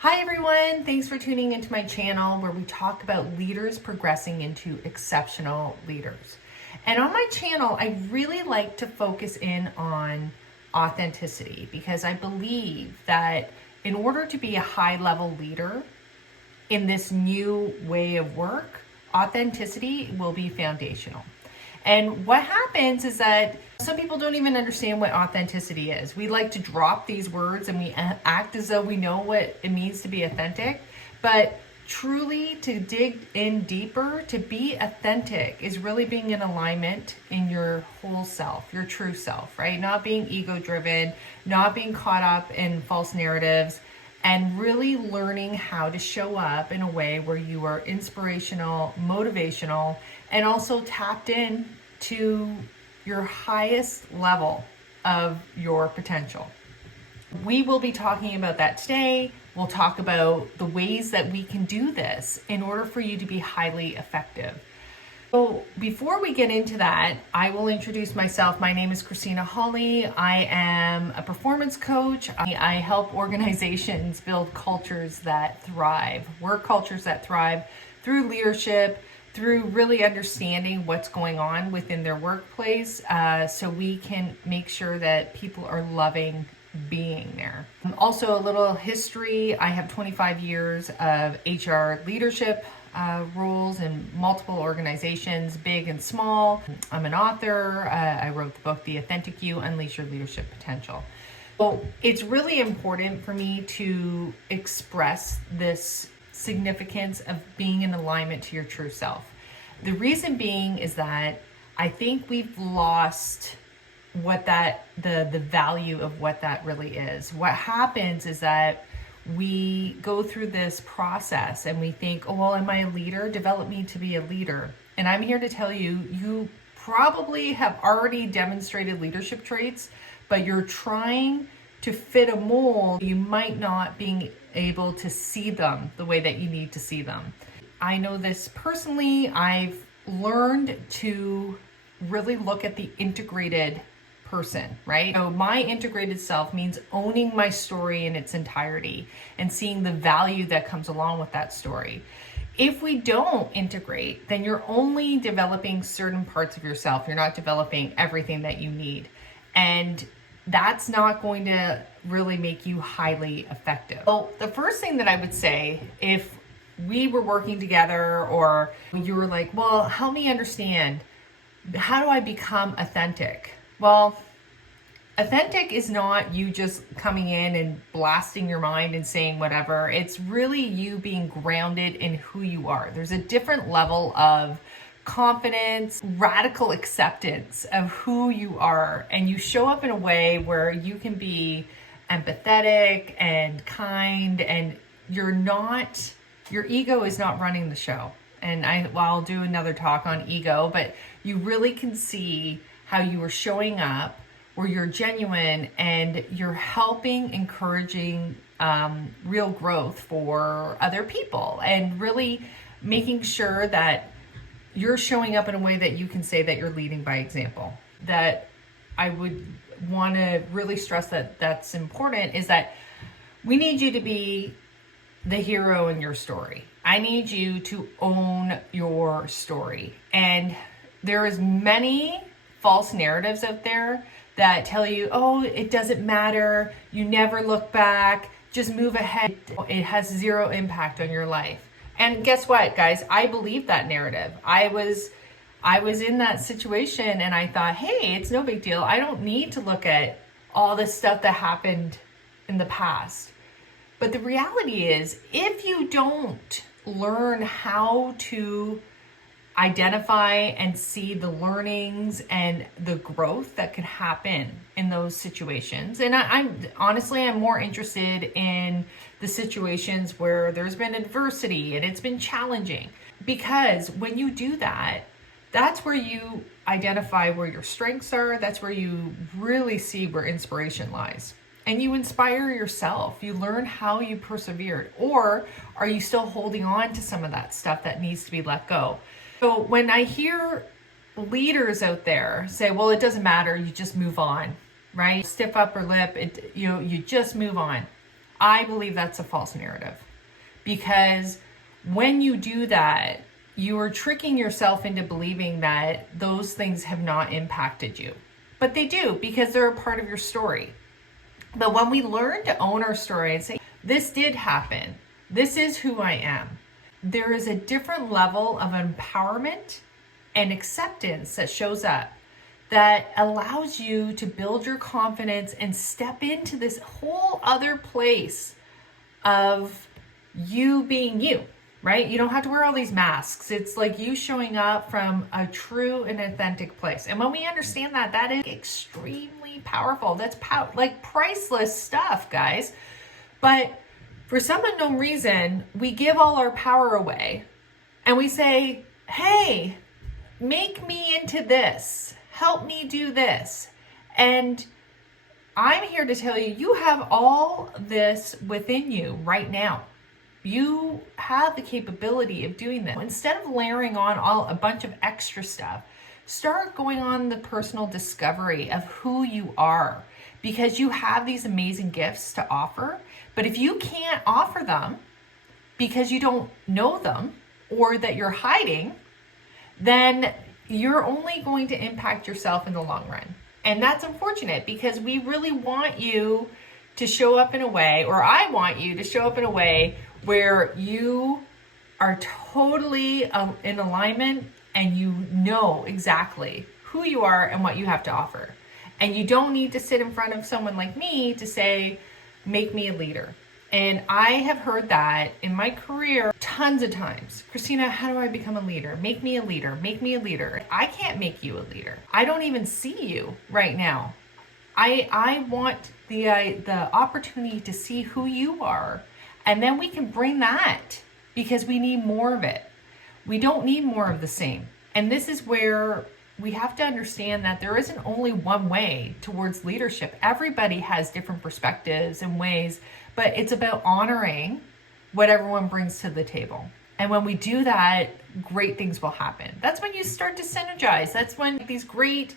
Hi everyone, thanks for tuning into my channel where we talk about leaders progressing into exceptional leaders. And on my channel, I really like to focus in on authenticity because I believe that in order to be a high level leader in this new way of work, authenticity will be foundational. And what happens is that some people don't even understand what authenticity is. We like to drop these words and we act as though we know what it means to be authentic. But truly, to dig in deeper, to be authentic is really being in alignment in your whole self, your true self, right? Not being ego driven, not being caught up in false narratives, and really learning how to show up in a way where you are inspirational, motivational, and also tapped in to your highest level of your potential. We will be talking about that today. We'll talk about the ways that we can do this in order for you to be highly effective. So before we get into that, I will introduce myself. My name is Christina Hawley. I am a performance coach. I help organizations build cultures that thrive, work cultures that thrive through leadership, through really understanding what's going on within their workplace, so we can make sure that people are loving being there. Also, a little history. I have 25 years of HR leadership roles in multiple organizations, big and small. I'm an author. I wrote the book, The Authentic You, Unleash Your Leadership Potential. So it's really important for me to express this significance of being in alignment to your true self. The reason being is that I think we've lost what the value of what that really is. What happens is that we go through this process and we think, oh, well, am I a leader? Develop me to be a leader. And I'm here to tell you, you probably have already demonstrated leadership traits, but you're trying to fit a mold. You might not be able to see them the way that you need to see them. I know this personally. I've learned to really look at the integrated person, right? So my integrated self means owning my story in its entirety and seeing the value that comes along with that story. If we don't integrate, then you're only developing certain parts of yourself. You're not developing everything that you need. And that's not going to really make you highly effective. Well, the first thing that I would say, if we were working together or you were like, well, help me understand, how do I become authentic? Well, authentic is not you just coming in and blasting your mind and saying whatever. It's really you being grounded in who you are. There's a different level of confidence, radical acceptance of who you are, and you show up in a way where you can be empathetic and kind, and your ego is not running the show. And I'll do another talk on ego, but you really can see how you are showing up where you're genuine and you're helping, encouraging real growth for other people, and really making sure that you're showing up in a way that you can say that you're leading by example. That I would want to really stress that that's important, is that we need you to be the hero in your story. I need you to own your story. And there is many false narratives out there that tell you, oh, it doesn't matter, you never look back, just move ahead, it has zero impact on your life. And guess what, guys? I believe that narrative. I was in that situation and I thought, hey, it's no big deal. I don't need to look at all this stuff that happened in the past. But the reality is, if you don't learn how to identify and see the learnings and the growth that could happen in those situations. And I'm more interested in the situations where there's been adversity and it's been challenging, because when you do that, that's where you identify where your strengths are. That's where you really see where inspiration lies. And you inspire yourself. You learn how you persevered. Or are you still holding on to some of that stuff that needs to be let go? So when I hear leaders out there say, well, it doesn't matter, you just move on, right? Stiff upper lip, you just move on. I believe that's a false narrative, because when you do that, you are tricking yourself into believing that those things have not impacted you. But they do, because they're a part of your story. But when we learn to own our story and say, this did happen, this is who I am, there is a different level of empowerment and acceptance that shows up that allows you to build your confidence and step into this whole other place of you being you, right? You don't have to wear all these masks. It's like you showing up from a true and authentic place. And when we understand that, that is extremely powerful. That's like priceless stuff, guys. But for some unknown reason, we give all our power away and we say, hey, make me into this. Help me do this. And I'm here to tell you, you have all this within you right now. You have the capability of doing this. Instead of layering on a bunch of extra stuff, start going on the personal discovery of who you are, because you have these amazing gifts to offer. But if you can't offer them because you don't know them, or that you're hiding, then you're only going to impact yourself in the long run. And that's unfortunate, because we really want you to show up in a way, or I want you to show up in a way where you are totally in alignment and you know exactly who you are and what you have to offer. And you don't need to sit in front of someone like me to say, make me a leader. And I have heard that in my career tons of times. Christina, how do I become a leader? Make me a leader. Make me a leader. I can't make you a leader. I don't even see you right now. I want the opportunity to see who you are, and then we can bring that, because we need more of it. We don't need more of the same. And this is where we have to understand that there isn't only one way towards leadership. Everybody has different perspectives and ways, but it's about honoring what everyone brings to the table. And when we do that, great things will happen. That's when you start to synergize. That's when these great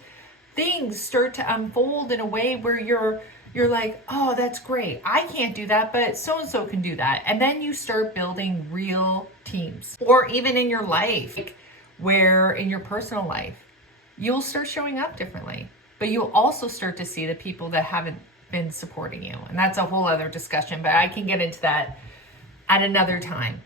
things start to unfold in a way where you're like, oh, that's great. I can't do that, but so-and-so can do that. And then you start building real teams. Or even in your life, where in your personal life, you'll start showing up differently, but you'll also start to see the people that haven't been supporting you. And that's a whole other discussion, but I can get into that at another time.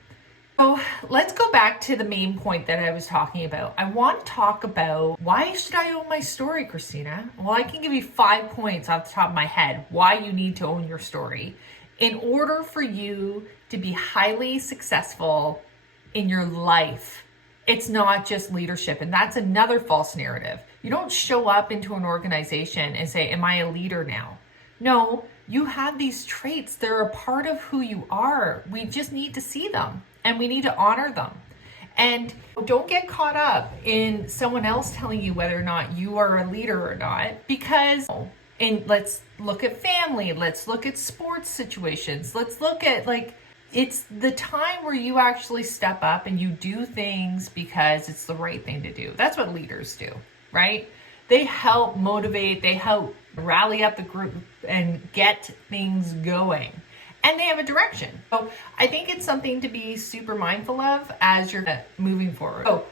So let's go back to the main point that I was talking about. I want to talk about, why should I own my story, Christina? Well, I can give you 5 points off the top of my head why you need to own your story in order for you to be highly successful in your life. It's not just leadership. And that's another false narrative. You don't show up into an organization and say, am I a leader now? No, you have these traits. They're a part of who you are. We just need to see them and we need to honor them. And don't get caught up in someone else telling you whether or not you are a leader or not, because let's look at family. Let's look at sports situations. Let's look at it's the time where you actually step up and you do things because it's the right thing to do. That's what leaders do, right? They help motivate, they help rally up the group and get things going. And they have a direction. So I think it's something to be super mindful of as you're moving forward. So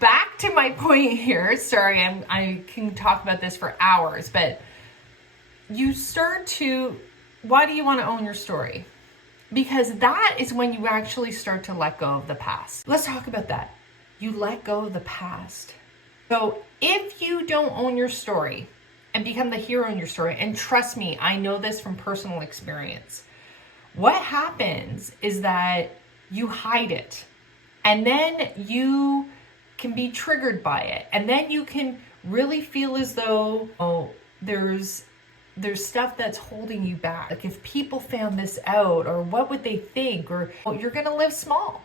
back to my point here. Sorry, I can talk about this for hours, but you start to, why do you want to own your story? Because that is when you actually start to let go of the past. Let's talk about that. You let go of the past. So if you don't own your story and become the hero in your story, and trust me, I know this from personal experience, what happens is that you hide it, and then you can be triggered by it, and then you can really feel as though, there's stuff that's holding you back. Like if people found this out, or what would they think, or you're going to live small.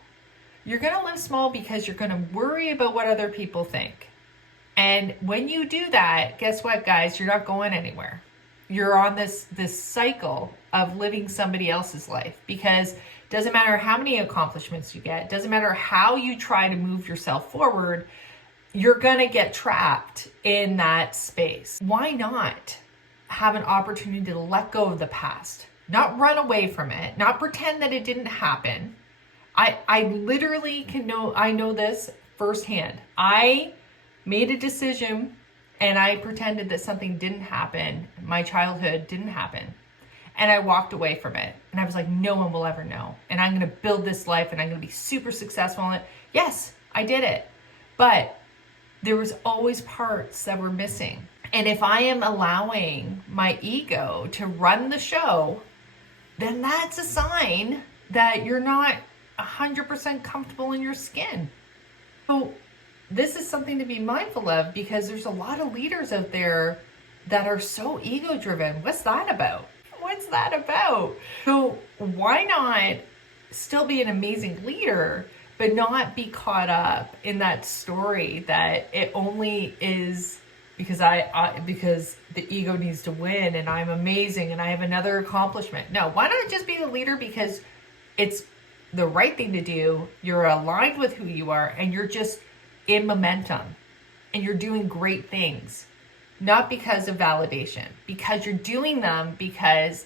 You're going to live small because you're going to worry about what other people think. And when you do that, guess what, guys? You're not going anywhere. You're on this cycle of living somebody else's life, because it doesn't matter how many accomplishments you get, doesn't matter how you try to move yourself forward, you're going to get trapped in that space. Why not have an opportunity to let go of the past? not run away from it, not pretend that it didn't happen. I literally I know this firsthand. I made a decision and I pretended that something didn't happen. My childhood didn't happen. And I walked away from it. And I was like, no one will ever know. And I'm going to build this life and I'm going to be super successful in it. Yes, I did it. But there was always parts that were missing. And if I am allowing my ego to run the show, then that's a sign that you're not 100% comfortable in your skin. So this is something to be mindful of, because there's a lot of leaders out there that are so ego driven. What's that about? What's that about? So why not still be an amazing leader, but not be caught up in that story that it only is because because the ego needs to win and I'm amazing and I have another accomplishment. No, why not just be the leader because it's the right thing to do, you're aligned with who you are, and you're just in momentum and you're doing great things, not because of validation, because you're doing them because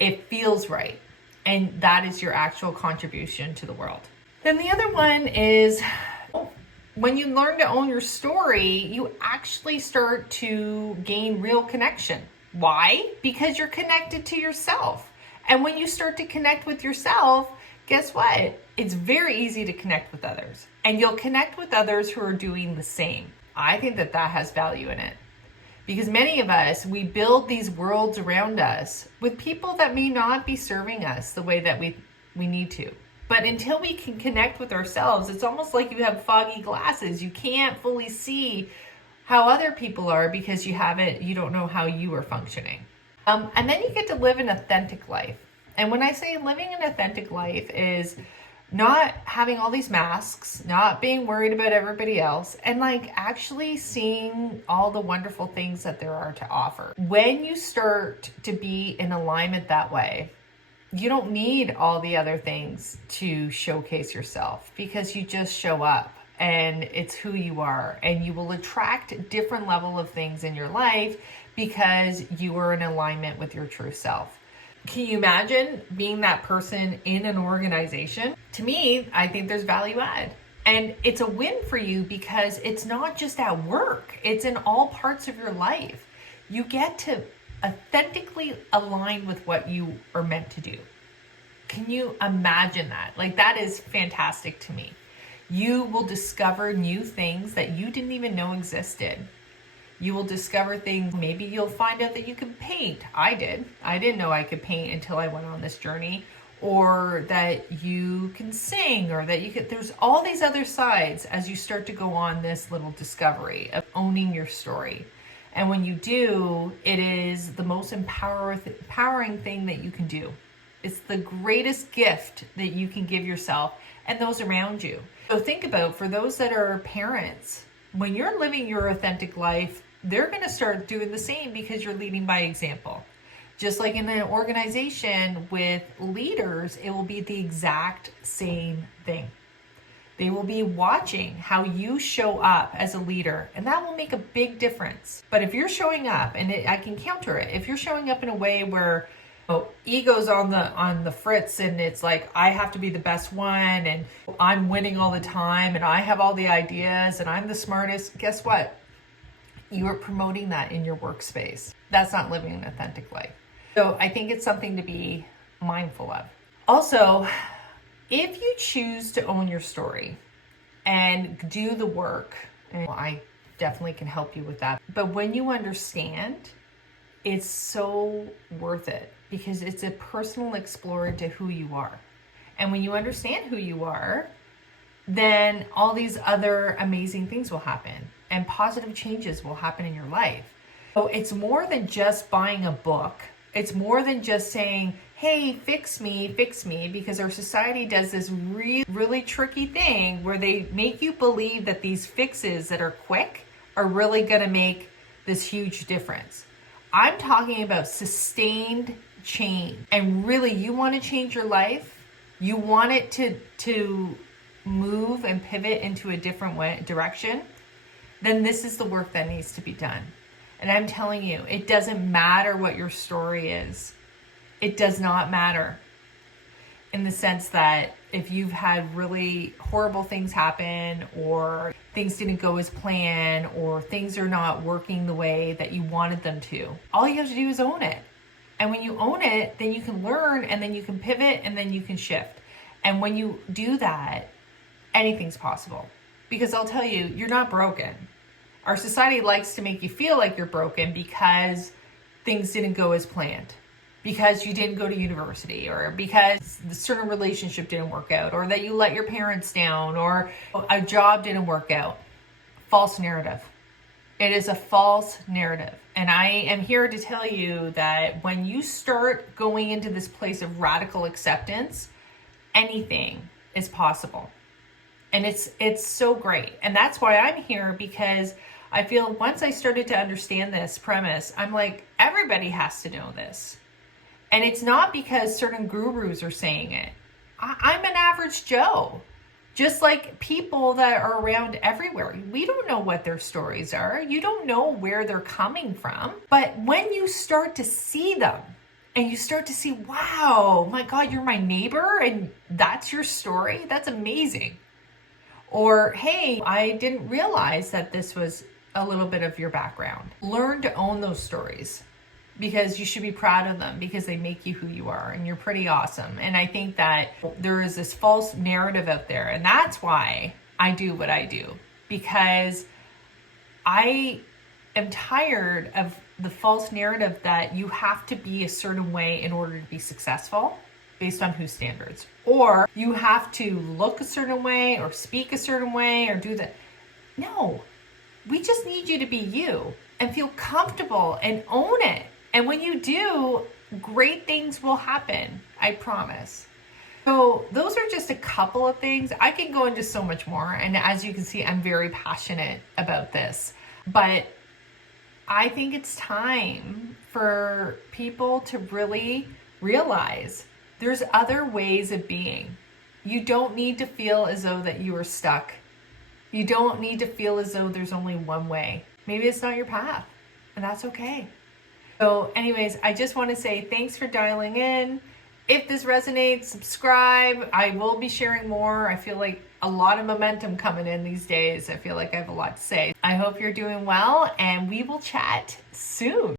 it feels right. And that is your actual contribution to the world. Then the other one is, when you learn to own your story, you actually start to gain real connection. Why? Because you're connected to yourself. And when you start to connect with yourself, guess what? It's very easy to connect with others. And you'll connect with others who are doing the same. I think that has value in it. Because many of us, we build these worlds around us with people that may not be serving us the way that we need to. But until we can connect with ourselves, it's almost like you have foggy glasses. You can't fully see how other people are because you don't know how you are functioning. And then you get to live an authentic life. And when I say living an authentic life is not having all these masks, not being worried about everybody else, and like actually seeing all the wonderful things that there are to offer. When you start to be in alignment that way, you don't need all the other things to showcase yourself, because you just show up and it's who you are, and you will attract different level of things in your life because you are in alignment with your true self. Can you imagine being that person in an organization? To me, I think there's value add. And it's a win for you because it's not just at work, it's in all parts of your life. You get to authentically align with what you are meant to do. Can you imagine that? Like, that is fantastic to me. You will discover new things that you didn't even know existed. You will discover things. Maybe you'll find out that you can paint. I did. I didn't know I could paint until I went on this journey. Or that you can sing, or that you could, there's all these other sides as you start to go on this little discovery of owning your story. And when you do, it is the most empowering thing that you can do. It's the greatest gift that you can give yourself and those around you. So think about, for those that are parents, when you're living your authentic life, they're going to start doing the same because you're leading by example. Just like in an organization with leaders, it will be the exact same thing. They will be watching how you show up as a leader, and that will make a big difference. But if you're showing up, and I can counter it, if you're showing up in a way where ego's on the fritz, and it's like, I have to be the best one, and I'm winning all the time, and I have all the ideas, and I'm the smartest, guess what? You are promoting that in your workspace. That's not living an authentic life. So I think it's something to be mindful of. Also, if you choose to own your story and do the work, and I definitely can help you with that. But when you understand, it's so worth it, because it's a personal explorer to who you are. And when you understand who you are, then all these other amazing things will happen, and positive changes will happen in your life. So it's more than just buying a book. It's more than just saying, hey, fix me, because our society does this really tricky thing where they make you believe that these fixes that are quick are really going to make this huge difference. I'm talking about sustained change. And really, you want to change your life? You want it to move and pivot into a different direction? Then this is the work that needs to be done. And I'm telling you, it doesn't matter what your story is. It does not matter, in the sense that if you've had really horrible things happen, or things didn't go as planned, or things are not working the way that you wanted them to, all you have to do is own it. And when you own it, then you can learn, and then you can pivot, and then you can shift. And when you do that, anything's possible. Because I'll tell you, you're not broken. Our society likes to make you feel like you're broken because things didn't go as planned, because you didn't go to university, or because the certain relationship didn't work out, or that you let your parents down, or a job didn't work out. False narrative. It is a false narrative. And I am here to tell you that when you start going into this place of radical acceptance, anything is possible. And it's so great. And that's why I'm here, because I feel once I started to understand this premise, I'm like, everybody has to know this. And it's not because certain gurus are saying it. I'm an average Joe, just like people that are around everywhere. We don't know what their stories are. You don't know where they're coming from. But when you start to see them, and you start to see, wow, my God, you're my neighbor and that's your story, that's amazing. Or, hey, I didn't realize that this was a little bit of your background. Learn to own those stories, because you should be proud of them, because they make you who you are, and you're pretty awesome. And I think that there is this false narrative out there, and that's why I do what I do, because I am tired of the false narrative that you have to be a certain way in order to be successful, based on whose standards, or you have to look a certain way or speak a certain way or do that. No, we just need you to be you and feel comfortable and own it. And when you do, great things will happen. I promise. So those are just a couple of things. I can go into so much more. And as you can see, I'm very passionate about this. But I think it's time for people to really realize there's other ways of being. You don't need to feel as though that you are stuck. You don't need to feel as though there's only one way. Maybe it's not your path, and that's okay. So anyways, I just want to say thanks for dialing in. If this resonates, subscribe. I will be sharing more. I feel like a lot of momentum coming in these days. I feel like I have a lot to say. I hope you're doing well, and we will chat soon.